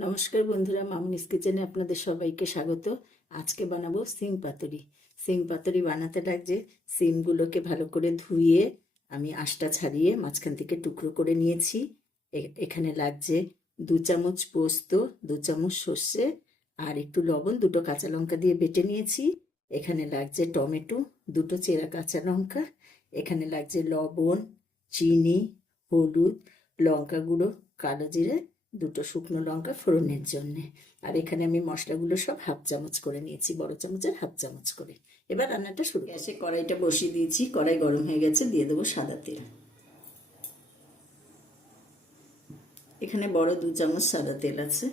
নমস্কার বন্ধুরা, মামনিস কিচেনে আপনাদের সবাইকে স্বাগত। আজকে বানাবো সিম পাতুরি। সিম পাতুরি বানাতে লাগছে, সিমগুলোকে ভালো করে ধুয়ে আমি আঁশটা ছাড়িয়ে মাঝখান থেকে টুকরো করে নিয়েছি। এখানে লাগছে দু চামচ পোস্ত, দু চামচ সর্ষে আর একটু লবণ, দুটো কাঁচা লঙ্কা দিয়ে বেটে নিয়েছি। এখানে লাগছে টমেটো, দুটো চেরা কাঁচা লঙ্কা, এখানে লাগছে লবণ, চিনি, হলুদ লঙ্কা গুঁড়ো কালো জিরে দুটো শুকনো লঙ্কা ফোড়নের জন্য। আর এখানে আমি মশলাগুলো সব হাফ চামচ করে নিয়েছি, বড় চামচের হাফ চামচ করে। এবার রান্নাটা শুরু গ্যাসে কড়াইটা বসিয়ে দিয়েছি, কড়াই গরম হয়ে গেছে, দিয়ে দেবো সাদা তেল। এখানে বড় দু চামচ সাদা তেল আছে।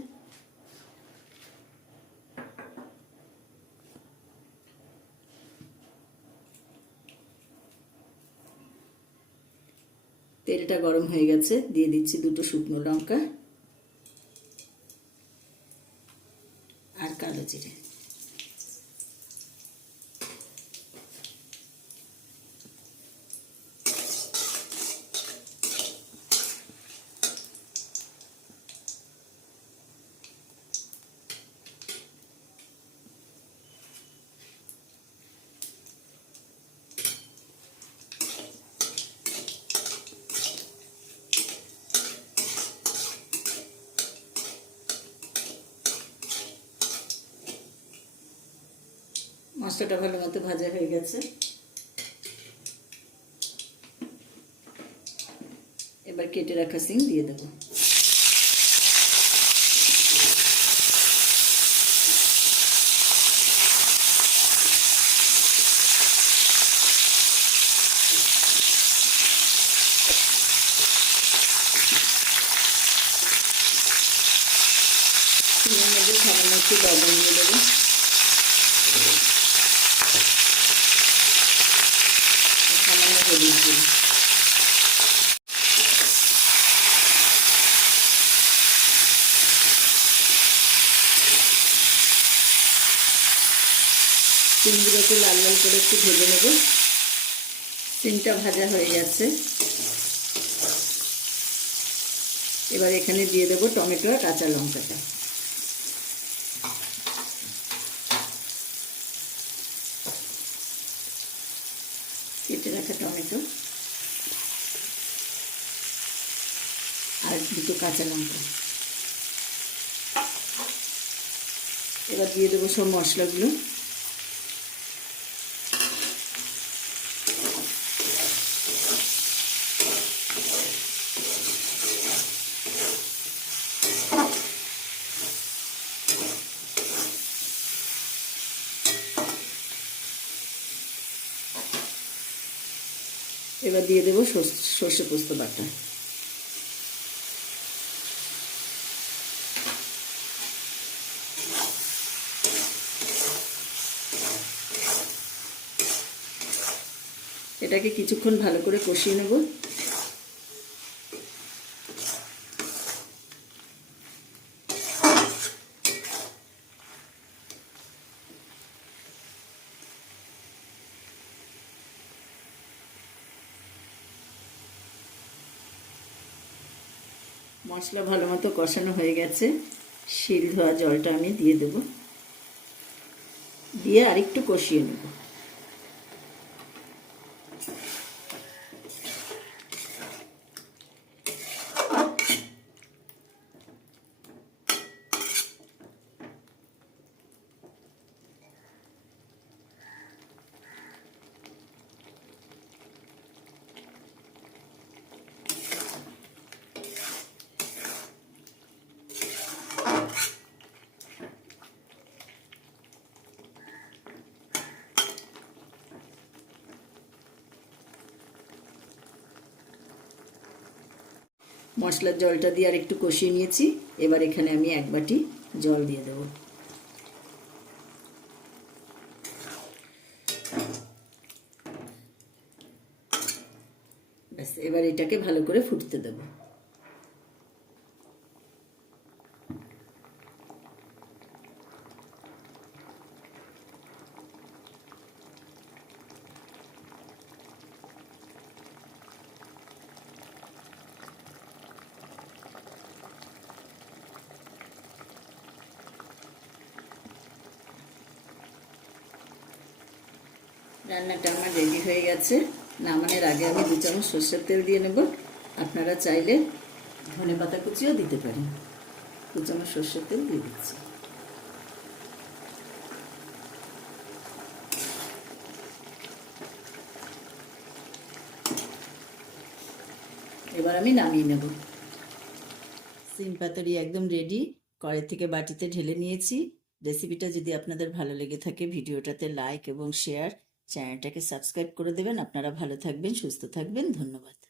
তেলটা গরম হয়ে গেছে, দিয়ে দিচ্ছি দুটো শুকনো লঙ্কা আর কালো জিরে মশলাটা ভালো মতো ভাজা হয়ে গেছে। এবার কেটে রাখা সিং দিয়ে দেবো। সিমের মধ্যে সামান্য একটু লবণ দিয়ে দেবো। হলুদ দিন সিমগুলোকে লাল লাল করে একটু ভেজে নেব। সিমটা ভাজা হয়ে গেছে। এবার এখানে দিয়ে দেবো টমেটো আর কাঁচা লঙ্কাটা কেটে রাখা টমেটো আর দুটো কাঁচা লঙ্কা। এবার দিয়ে দেবো সব মশলাগুলো। এবার দিয়ে দেবো সর্ষ- পোস্ত বাটা। এটাকে কিছুক্ষণ ভালো করে কষিয়ে নেব। মশলা ভালো মতো কষানো হয়ে গেছে। শিল ধোয়া জলটা আমি দিয়ে দেব। দিয়ে আরেকটু কষিয়ে নেব। মশলার জলটা দিয়ে আর একটু কষিয়ে নিয়েছি। এবার এখানে আমি এক বাটি জল দিয়ে দেব। ব্যাস, এবার এটাকে ভালো করে ফুটতে দেবো। রান্নাটা আমার রেডি হয়ে গেছে। নামানোর আগে আমি দু চামচ সর্ষের তেল দিয়ে নেব। আপনারা চাইলে ধনে পাতা কুচিও দিতে পারেন। দু চামচ সর্ষের তেল দিয়ে দিচ্ছি। এবার আমি নামিয়ে নেব। সিম পাতুরি একদম রেডি কড়াই থেকে বাটিতে ঢেলে নিয়েছি। রেসিপিটা যদি আপনাদের ভালো লেগে থাকে, ভিডিওটাতে লাইক এবং শেয়ার চ্যানেলটাকে সাবস্ক্রাইব করে দেবেন। আপনারা ভালো থাকবেন সুস্থ থাকবেন। ধন্যবাদ।